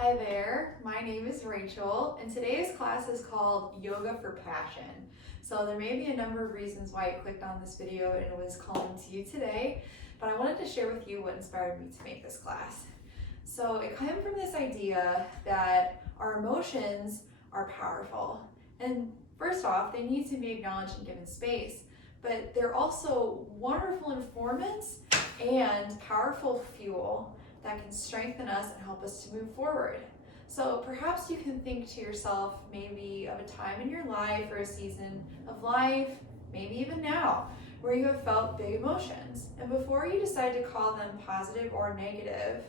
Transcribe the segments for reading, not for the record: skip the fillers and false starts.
Hi there, my name is Rachel, and today's class is called Yoga for Passion. So there may be a number of reasons why you clicked on this video and it was calling to you today, but I wanted to share with you what inspired me to make this class. So it came from this idea that our emotions are powerful, and first off, they need to be acknowledged and given space, but they're also wonderful informants and powerful fuel that can strengthen us and help us to move forward. So perhaps you can think to yourself maybe of a time in your life or a season of life, maybe even now, where you have felt big emotions. And before you decide to call them positive or negative,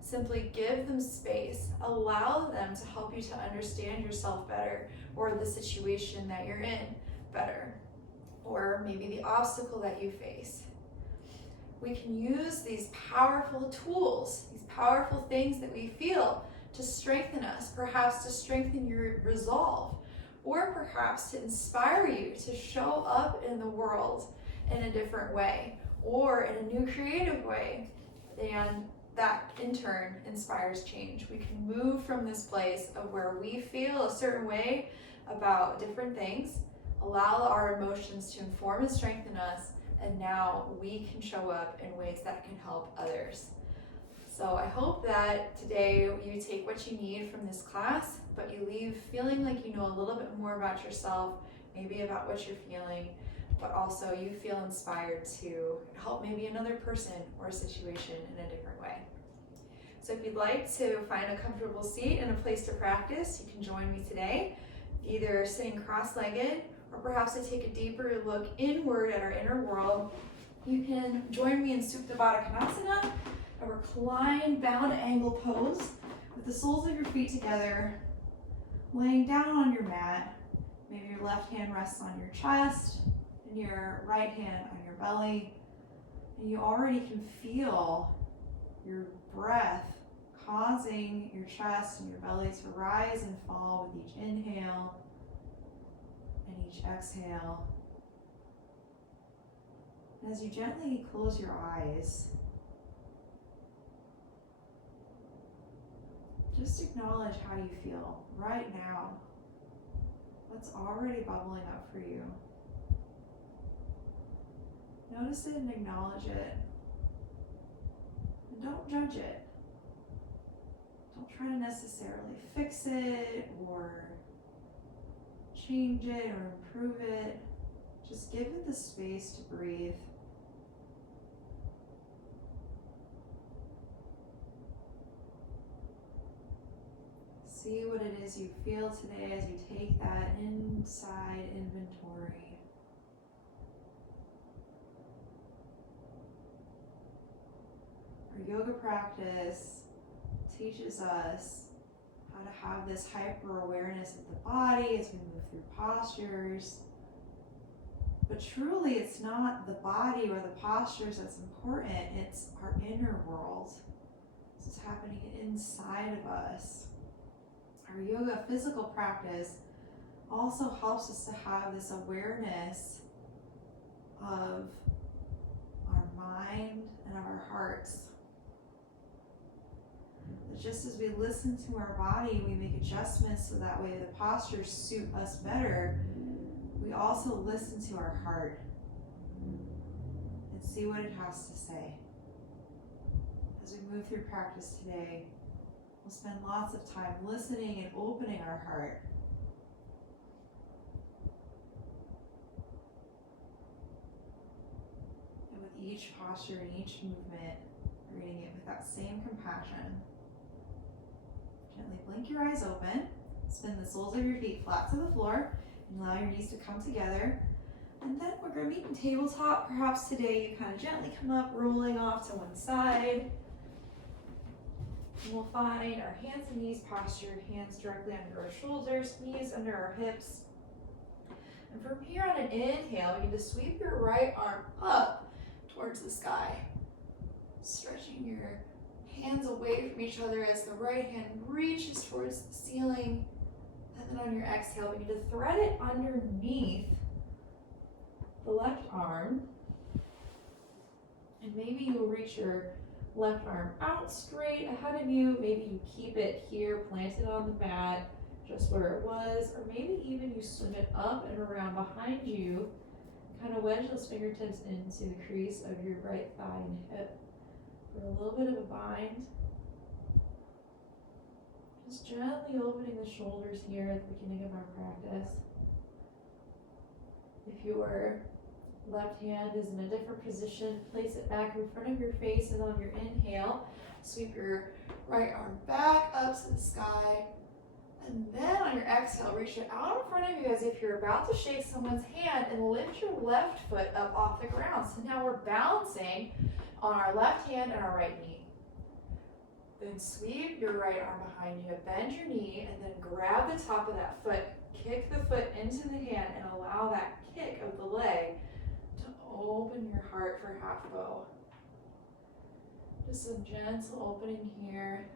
simply give them space. Allow them to help you to understand yourself better, or the situation that you're in better, or maybe the obstacle that you face. We can use these powerful tools, these powerful things that we feel to strengthen us, perhaps to strengthen your resolve, or perhaps to inspire you to show up in the world in a different way, or in a new creative way, and that in turn inspires change. We can move from this place of where we feel a certain way about different things, allow our emotions to inform and strengthen us, and now we can show up in ways that can help others. So I hope that today you take what you need from this class, but you leave feeling like you know a little bit more about yourself, maybe about what you're feeling, but also you feel inspired to help maybe another person or a situation in a different way. So if you'd like to find a comfortable seat and a place to practice, you can join me today, either sitting cross-legged, or perhaps to take a deeper look inward at our inner world. You can join me in Supta Baddha Konasana, a reclined bound angle pose with the soles of your feet together, laying down on your mat. Maybe your left hand rests on your chest and your right hand on your belly. And you already can feel your breath causing your chest and your belly to rise and fall with each inhale and each exhale. As you gently close your eyes, just acknowledge how you feel right now. What's already bubbling up for you. Notice it and acknowledge it. And don't judge it. Don't try to necessarily fix it or change it or improve it. Just give it the space to breathe. See what it is you feel today as you take that inside inventory. Our yoga practice teaches us how to have this hyper awareness of the body as we move through postures. But truly, it's not the body or the postures that's important, it's our inner world. This is happening inside of us. Our yoga physical practice also helps us to have this awareness of our mind and of our hearts. But just as we listen to our body, we make adjustments so that way the postures suit us better. We also listen to our heart and see what it has to say. As we move through practice today, we'll spend lots of time listening and opening our heart. And with each posture and each movement, reading it with that same compassion. Gently blink your eyes open, spin the soles of your feet flat to the floor, and allow your knees to come together. And then we're going to meet in tabletop. Perhaps today you kind of gently come up, rolling off to one side. And we'll find our hands and knees posture, hands directly under our shoulders, knees under our hips. And from here on an inhale, you need to sweep your right arm up towards the sky, stretching your hands away from each other as the right hand reaches towards the ceiling. And then on your exhale, we need to thread it underneath the left arm. And maybe you'll reach your Left arm out straight ahead of you. Maybe you keep it here, planted on the mat, just where it was, or maybe even you swing it up and around behind you. Kind of wedge those fingertips into the crease of your right thigh and hip for a little bit of a bind. Just gently opening the shoulders here at the beginning of our practice. If your left hand is in a different position, place it back in front of your face, and on your inhale, sweep your right arm back up to the sky. And then on your exhale, reach it out in front of you as if you're about to shake someone's hand and lift your left foot up off the ground. So now we're balancing on our left hand and our right knee. Then sweep your right arm behind you, bend your knee, and then grab the top of that foot, kick the foot into the hand, and allow that kick of the leg to open your heart for half bow. Just some gentle opening here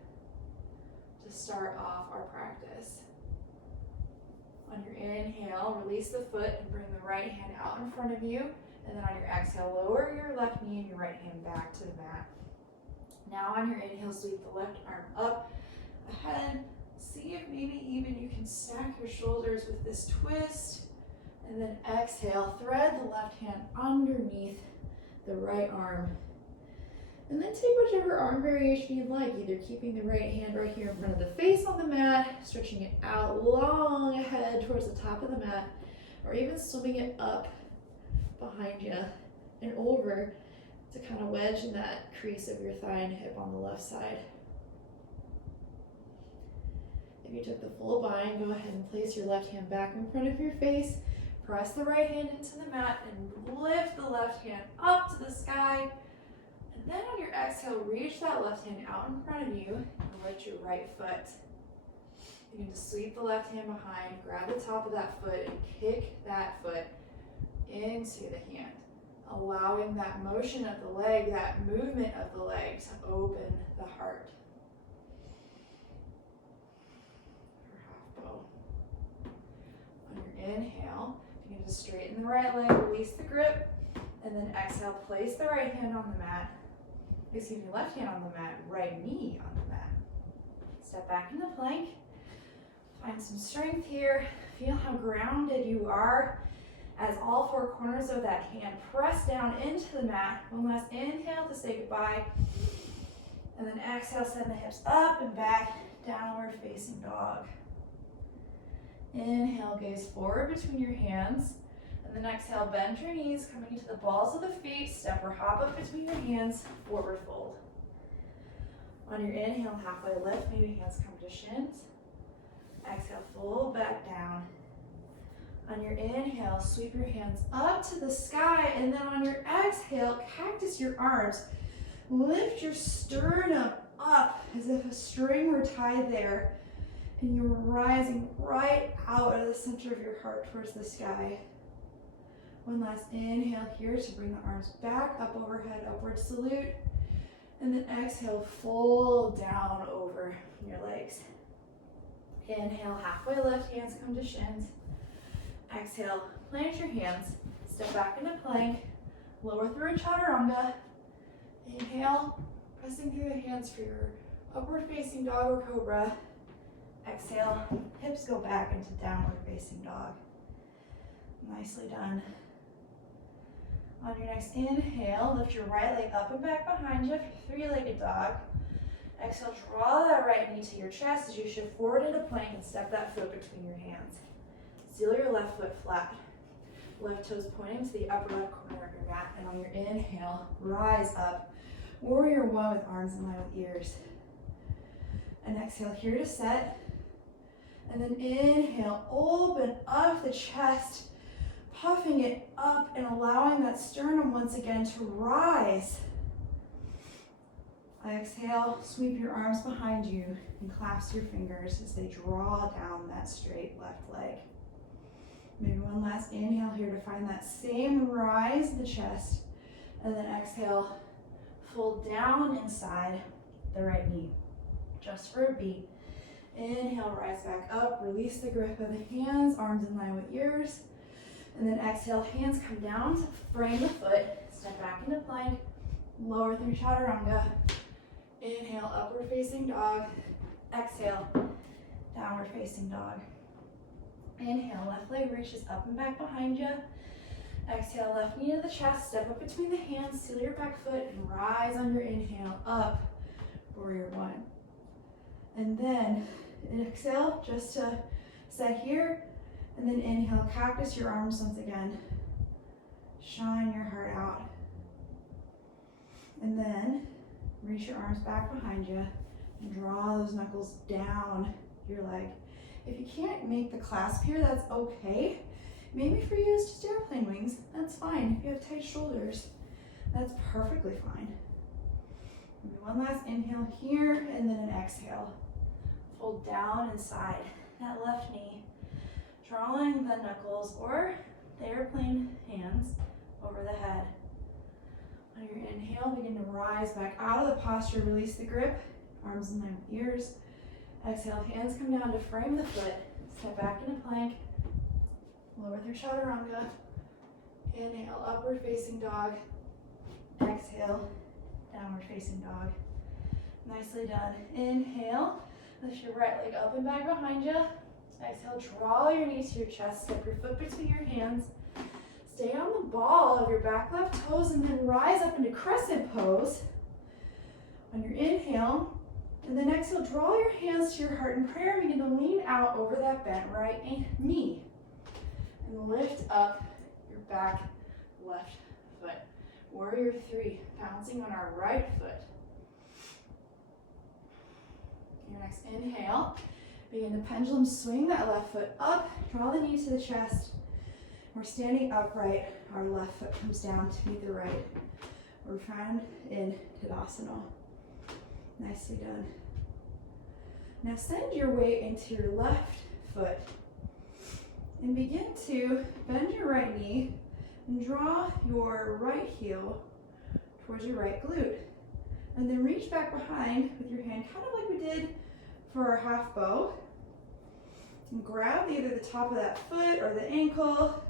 to start off our practice. On your inhale, release the foot and bring the right hand out in front of you. And then on your exhale, lower your left knee and your right hand back to the mat. Now on your inhale, sweep the left arm up ahead. See if maybe even you can stack your shoulders with this twist. And then exhale, thread the left hand underneath the right arm. And then take whichever arm variation you'd like, either keeping the right hand right here in front of the face on the mat, stretching it out long ahead towards the top of the mat, or even swimming it up behind you and over to kind of wedge in that crease of your thigh and hip on the left side. If you took the full bind, go ahead and place your left hand back in front of your face, press the right hand into the mat, and lift the left hand up to the sky. And then on your exhale, reach that left hand out in front of you and lift your right foot. You can just sweep the left hand behind, grab the top of that foot, and kick that foot into the hand, allowing that motion of the leg, that movement of the leg to open the heart. For half bow. On your inhale, you can just straighten the right leg, release the grip, and then exhale, place the right hand on the mat. Left hand on the mat, right knee on the mat. Step back into plank. Find some strength here. Feel how grounded you are as all four corners of that hand press down into the mat. One last inhale to say goodbye. And then exhale, send the hips up and back, downward facing dog. Inhale, gaze forward between your hands. And then exhale, bend your knees, coming into the balls of the feet, step or hop up between your hands, forward fold. On your inhale, halfway lift, maybe hands come to shins. Exhale, fold back down. On your inhale, sweep your hands up to the sky, and then on your exhale, cactus your arms. Lift your sternum up as if a string were tied there, and you're rising right out of the center of your heart towards the sky. One last inhale here to bring the arms back up overhead, upward salute. And then exhale, fold down over your legs. Inhale, halfway lift, hands come to shins. Exhale, plant your hands, step back into plank, lower through a chaturanga. Inhale, pressing through the hands for your upward facing dog or cobra. Exhale, hips go back into downward facing dog. Nicely done. On your next inhale, lift your right leg up and back behind you for three-legged dog. Exhale, draw that right knee to your chest as you shift forward into plank and step that foot between your hands. Seal your left foot flat. Left toes pointing to the upper left corner of your mat. And on your inhale, rise up. Warrior one with arms in line with ears. And exhale here to set. And then inhale, open up the chest, puffing it up and allowing that sternum once again to rise. Exhale, sweep your arms behind you and clasp your fingers as they draw down that straight left leg. Maybe one last inhale here to find that same rise in the chest. And then exhale, fold down inside the right knee, just for a beat. Inhale, rise back up, release the grip of the hands, arms in line with ears. And then exhale, hands come down to frame the foot, step back into plank, lower through chaturanga. Inhale, upward facing dog. Exhale, downward facing dog. Inhale, left leg reaches up and back behind you. Exhale, left knee to the chest, step up between the hands, seal your back foot, and rise on your inhale, up, warrior one. And then exhale, just to set here, and then inhale, cactus your arms once again. Shine your heart out. And then reach your arms back behind you and draw those knuckles down your leg. If you can't make the clasp here, that's okay. Maybe for you it's just airplane wings, that's fine. If you have tight shoulders, that's perfectly fine. Maybe one last inhale here and then an exhale. Fold down and side, that left knee, drawing the knuckles or the airplane hands over the head. On your inhale, begin to rise back out of the posture, release the grip, arms in line with ears. Exhale, hands come down to frame the foot, step back into plank, lower through chaturanga. Inhale, upward facing dog. Exhale, downward facing dog. Nicely done. Inhale, lift your right leg up and back behind you. Exhale, draw your knees to your chest, step your foot between your hands. Stay on the ball of your back left toes and then rise up into crescent pose. On your inhale, and then exhale, draw your hands to your heart in prayer. Begin to lean out over that bent right knee. And lift up your back left foot. Warrior three, bouncing on our right foot. Your next inhale, begin to pendulum swing that left foot up, draw the knee to the chest. We're standing upright, our left foot comes down to meet the right. We're found in Tadasana. Nicely done. Now send your weight into your left foot and begin to bend your right knee and draw your right heel towards your right glute. And then reach back behind with your hand, kind of like we did for our half bow. And grab either the top of that foot or the ankle.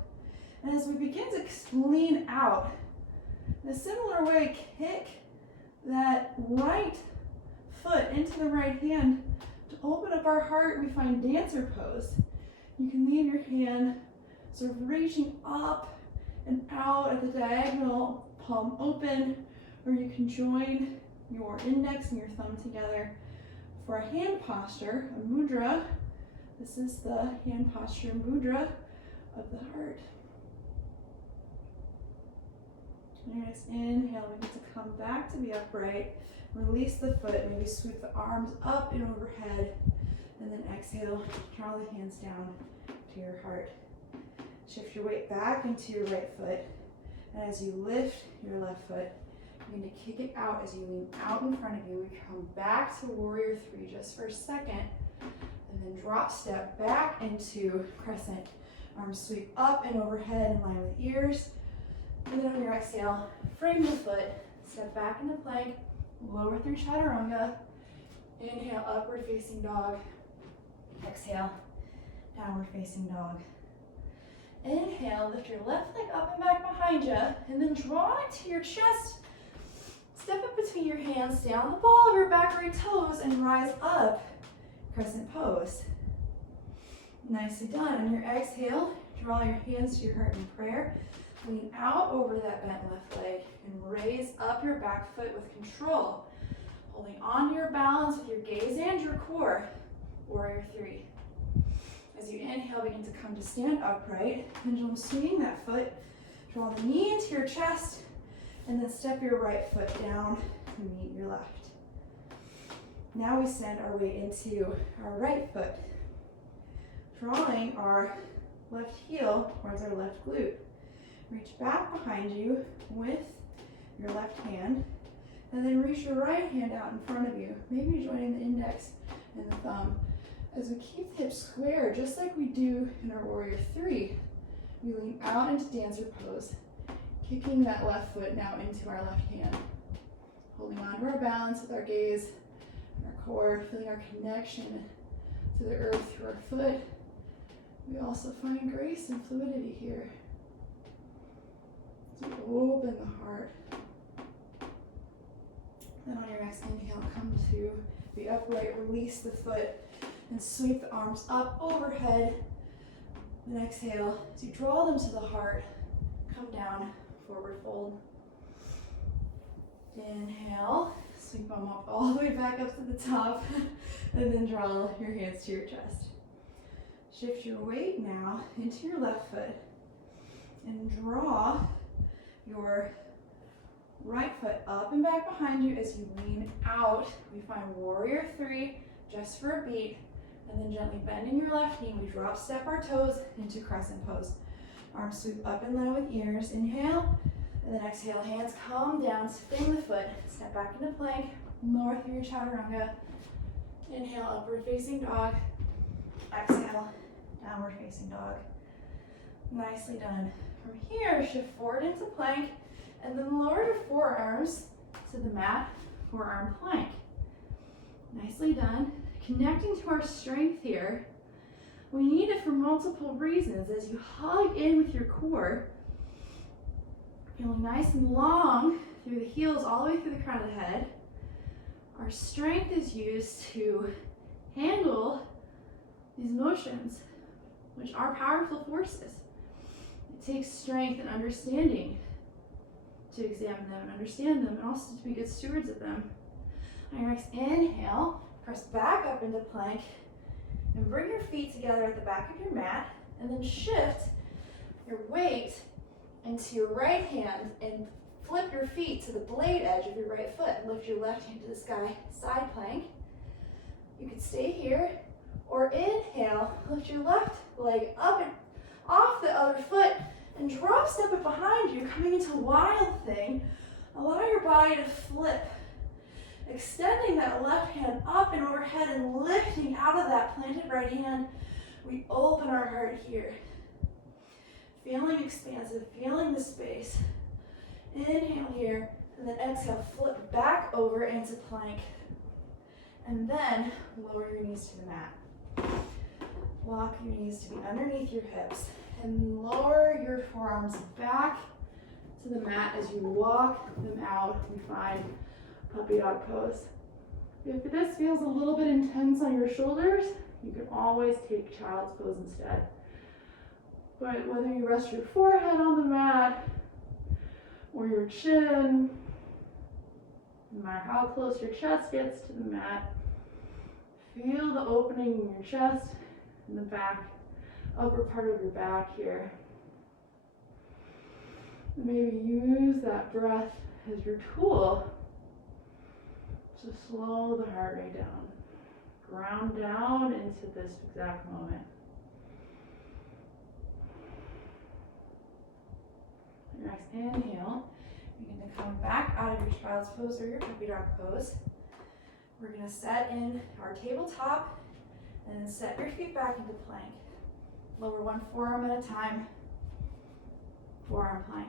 And as we begin to lean out, in a similar way, kick that right foot into the right hand. To open up our heart, we find dancer pose. You can leave your hand sort of reaching up and out at the diagonal, palm open, or you can join your index and your thumb together for a hand posture, a mudra. This is the hand posture mudra of the heart. And your next inhale, we get to come back to be upright. Release the foot, maybe sweep the arms up and overhead. And then exhale, draw the hands down to your heart. Shift your weight back into your right foot. And as you lift your left foot, you're going to kick it out as you lean out in front of you. We come back to warrior three just for a second. And then drop step back into crescent. Arms sweep up and overhead in line with ears. And then on your exhale, frame the foot, step back into plank, lower through chaturanga. Inhale, upward facing dog. Exhale, downward facing dog. Inhale, lift your left leg up and back behind you, and then draw it to your chest. Step up between your hands, stay on the ball of your back right toes, and rise up, crescent pose. Nicely done. On your exhale, draw your hands to your heart in prayer. Lean out over that bent left leg and raise up your back foot with control. Holding on to your balance with your gaze and your core. Warrior three. As you inhale, begin to come to stand upright. Pendulum swinging that foot. Draw the knee into your chest and then step your right foot down to meet your left. Now we send our weight into our right foot. Drawing our left heel towards our left glute. Reach back behind you with your left hand, and then reach your right hand out in front of you, maybe joining the index and the thumb. As we keep the hips square, just like we do in our warrior three, we lean out into dancer pose, kicking that left foot now into our left hand. Holding on to our balance with our gaze and our core, feeling our connection to the earth through our foot. We also find grace and fluidity here. So open the heart. Then on your next inhale, come to the upright, release the foot, and sweep the arms up overhead. Then exhale, as you draw them to the heart, come down, forward fold. Inhale, sweep them up all the way back up to the top, and then draw your hands to your chest. Shift your weight now into your left foot, and draw your right foot up and back behind you as you lean out. We find warrior three just for a beat, and then gently bending your left knee, we drop step our toes into crescent pose. Arms sweep up in line with ears. Inhale, and then exhale, hands come down, spin the foot, step back into plank, lower through your chaturanga. Inhale, upward facing dog. Exhale, downward facing dog. Nicely done. From here, shift forward into plank, and then lower your forearms to the mat, forearm plank. Nicely done. Connecting to our strength here. We need it for multiple reasons. As you hug in with your core, feeling nice and long through the heels all the way through the crown of the head, our strength is used to handle these motions, which are powerful forces. It takes strength and understanding to examine them and understand them, and also to be good stewards of them. On your next inhale, press back up into plank, and bring your feet together at the back of your mat, and then shift your weight into your right hand and flip your feet to the blade edge of your right foot. Lift your left hand to the sky, side plank. You can stay here, or inhale, lift your left leg up and off the other foot, and drop step it behind you, coming into wild thing. Allow your body to flip, extending that left hand up and overhead and lifting out of that planted right hand. We open our heart here. Feeling expansive, feeling the space. Inhale here, and then exhale, flip back over into plank. And then lower your knees to the mat. Walk your knees to be underneath your hips, and lower your forearms back to the mat as you walk them out. We find puppy dog pose. If this feels a little bit intense on your shoulders, you can always take child's pose instead. But whether you rest your forehead on the mat or your chin, no matter how close your chest gets to the mat, feel the opening in your chest and the back, upper part of your back here. Maybe use that breath as your tool to slow the heart rate down. Ground down into this exact moment. Your next inhale, you're going to come back out of your child's pose or your puppy dog pose. We're going to set in our tabletop and then set your feet back into plank. Lower one forearm at a time, forearm plank.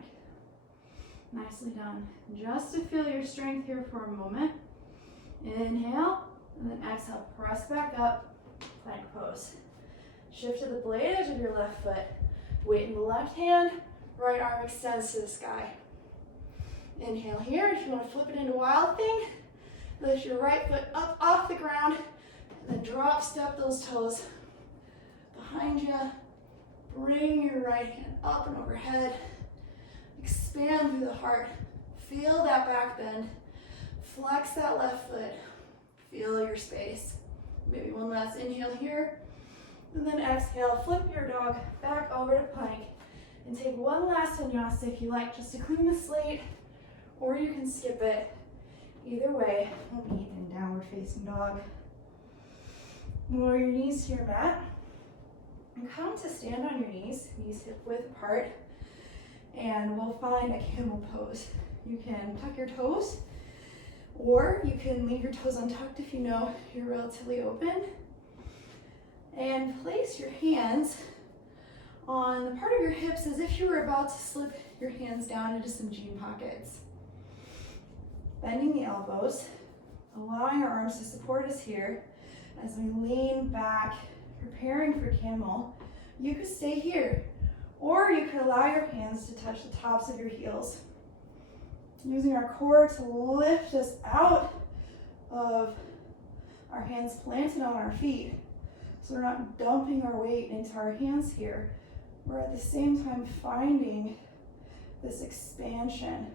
Nicely done. Just to feel your strength here for a moment. Inhale, and then exhale, press back up, plank pose. Shift to the blade edge of your left foot. Weight in the left hand, right arm extends to the sky. Inhale here. If you want to flip it into wild thing, lift your right foot up off the ground, and then drop step those toes behind you. Bring your right hand up and overhead. Expand through the heart. Feel that back bend. Flex that left foot. Feel your space. Maybe one last inhale here. And then exhale, flip your dog back over to plank. And take one last vinyasa if you like, just to clean the slate. Or you can skip it. Either way, we'll meet in downward facing dog. Lower your knees to your mat. And come to stand on your knees hip width apart. And we'll find a camel pose. You can tuck your toes, or you can leave your toes untucked if you know you're relatively open. And place your hands on the part of your hips as if you were about to slip your hands down into some jean pockets. Bending the elbows, allowing our arms to support us here as we lean back, preparing for camel. You could stay here, or you could allow your hands to touch the tops of your heels. Using our core to lift us out of our hands planted on our feet. So we're not dumping our weight into our hands here. We're at the same time finding this expansion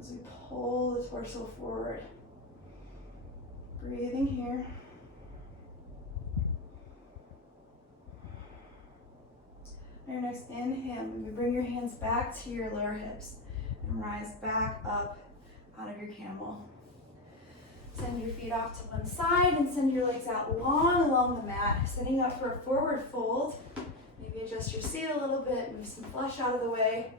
as we pull the torso forward. Breathing here. On your next inhale, maybe bring your hands back to your lower hips and rise back up out of your camel. Send your feet off to one side and send your legs out long along the mat, setting up for a forward fold. Maybe adjust your seat a little bit, move some flesh out of the way.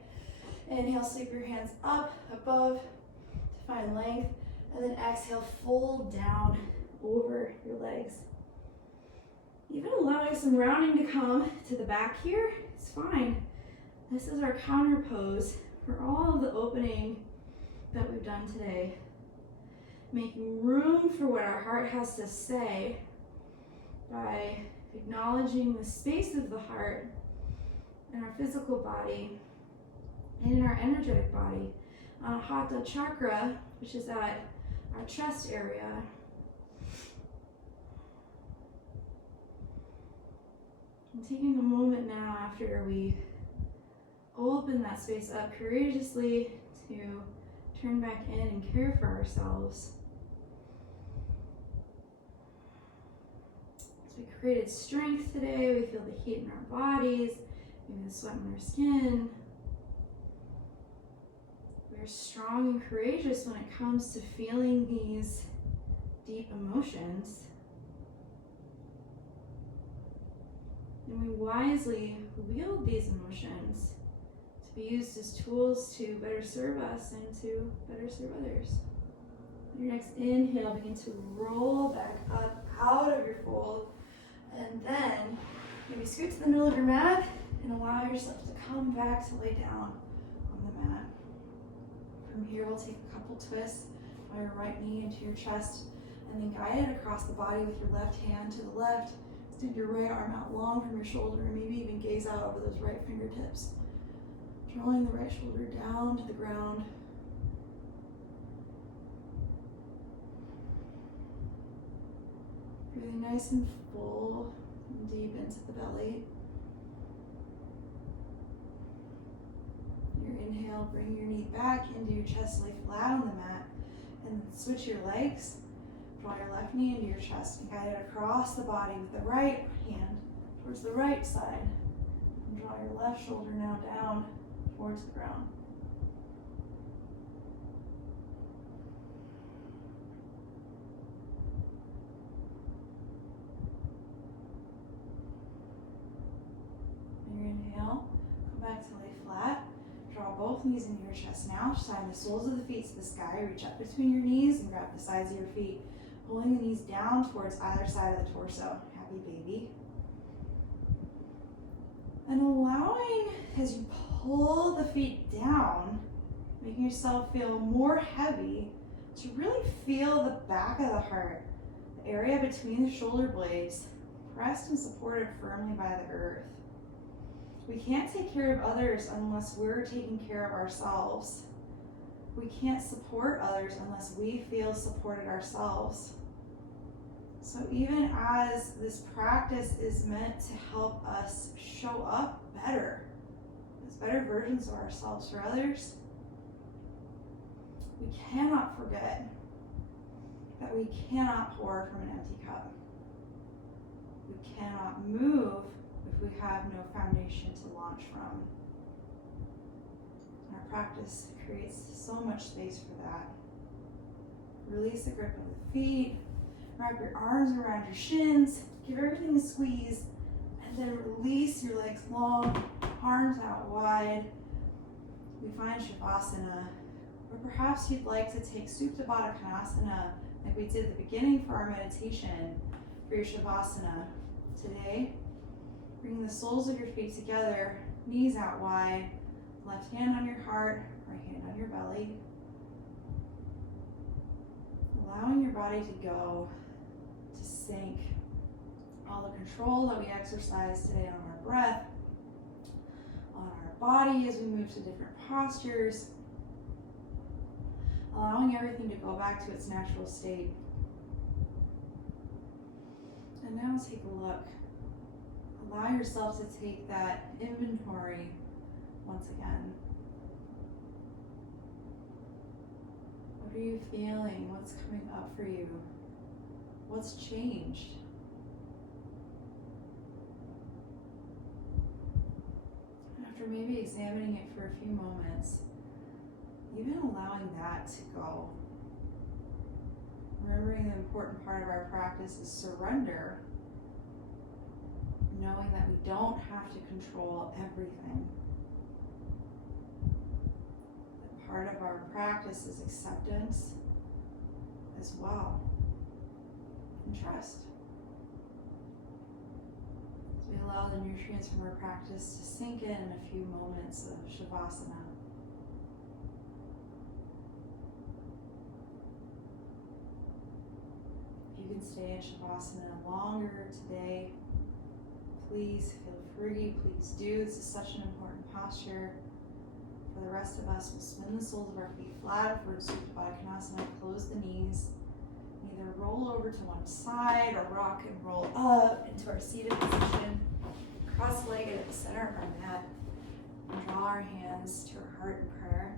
Inhale, sweep your hands up, above to find length, and then exhale, fold down over your legs. Even allowing some rounding to come to the back here is fine. This is our counter pose for all of the opening that we've done today. Making room for what our heart has to say by acknowledging the space of the heart in our physical body and in our energetic body. Anahata chakra, which is at our chest area. And taking a moment now after we open that space up courageously to turn back in and care for ourselves. As we created strength today, we feel the heat in our bodies, maybe the sweat in our skin. We're strong and courageous when it comes to feeling these deep emotions. And we wisely wield these emotions to be used as tools to better serve us and to better serve others. On your next inhale, begin to roll back up out of your fold, and then maybe scoot to the middle of your mat and allow yourself to come back to lay down on the mat. From here, we'll take a couple twists by your right knee into your chest, and then guide it across the body with your left hand to the left. Extend your right arm out long from your shoulder, and maybe even gaze out over those right fingertips. Drawing the right shoulder down to the ground. Breathing nice and full and deep into the belly. Your inhale, bring your knee back into your chest, lay flat on the mat, and switch your legs. Draw your left knee into your chest and guide it across the body with the right hand towards the right side. And draw your left shoulder now down towards the ground. And your inhale, come back to lay flat. Draw both knees into your chest now. Shine the soles of the feet to the sky. Reach up between your knees and grab the sides of your feet. Pulling the knees down towards either side of the torso. Happy baby. And allowing, as you pull the feet down, making yourself feel more heavy, to really feel the back of the heart, the area between the shoulder blades, pressed and supported firmly by the earth. We can't take care of others unless we're taking care of ourselves. We can't support others unless we feel supported ourselves. So even as this practice is meant to help us show up better, as better versions of ourselves for others, we cannot forget that we cannot pour from an empty cup. We cannot move if we have no foundation to launch from. And our practice creates so much space for that. Release the grip of the feet, wrap your arms around your shins, give everything a squeeze, and then release your legs long, arms out wide. We find Shavasana, or perhaps you'd like to take Supta Baddha Konasana like we did at the beginning for our meditation for your Shavasana. Today, bring the soles of your feet together, knees out wide, left hand on your heart, right hand on your belly. Allowing your body to go, to sink. All the control that we exercise today on our breath, on our body as we move to different postures, allowing everything to go back to its natural state. And now take a look. Allow yourself to take that inventory once again. What are you feeling? What's coming up for you? What's changed? After maybe examining it for a few moments, even allowing that to go. Remembering the important part of our practice is surrender, knowing that we don't have to control everything. That part of our practice is acceptance as well, and trust. As we allow the nutrients from our practice to sink in a few moments of Shavasana. You can stay in Shavasana longer today. Please feel free, please do. This is such an important posture. For the rest of us, we'll spin the soles of our feet flat for Supta Konasana. Close the knees. Either roll over to one side or rock and roll up into our seated position. Cross-legged at the center of our mat. And draw our hands to our heart in prayer.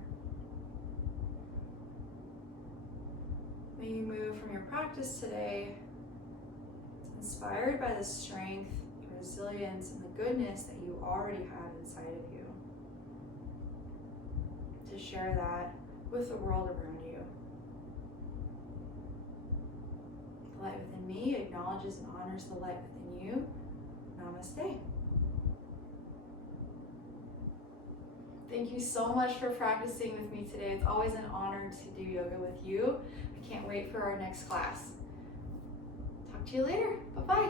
May you move from your practice today inspired by the strength, the resilience, and the goodness that you already have inside of you. To share that with the world around you. The light within me acknowledges and honors the light within you. Namaste. Thank you so much for practicing with me today. It's always an honor to do yoga with you. I can't wait for our next class. Talk to you later. Bye-bye.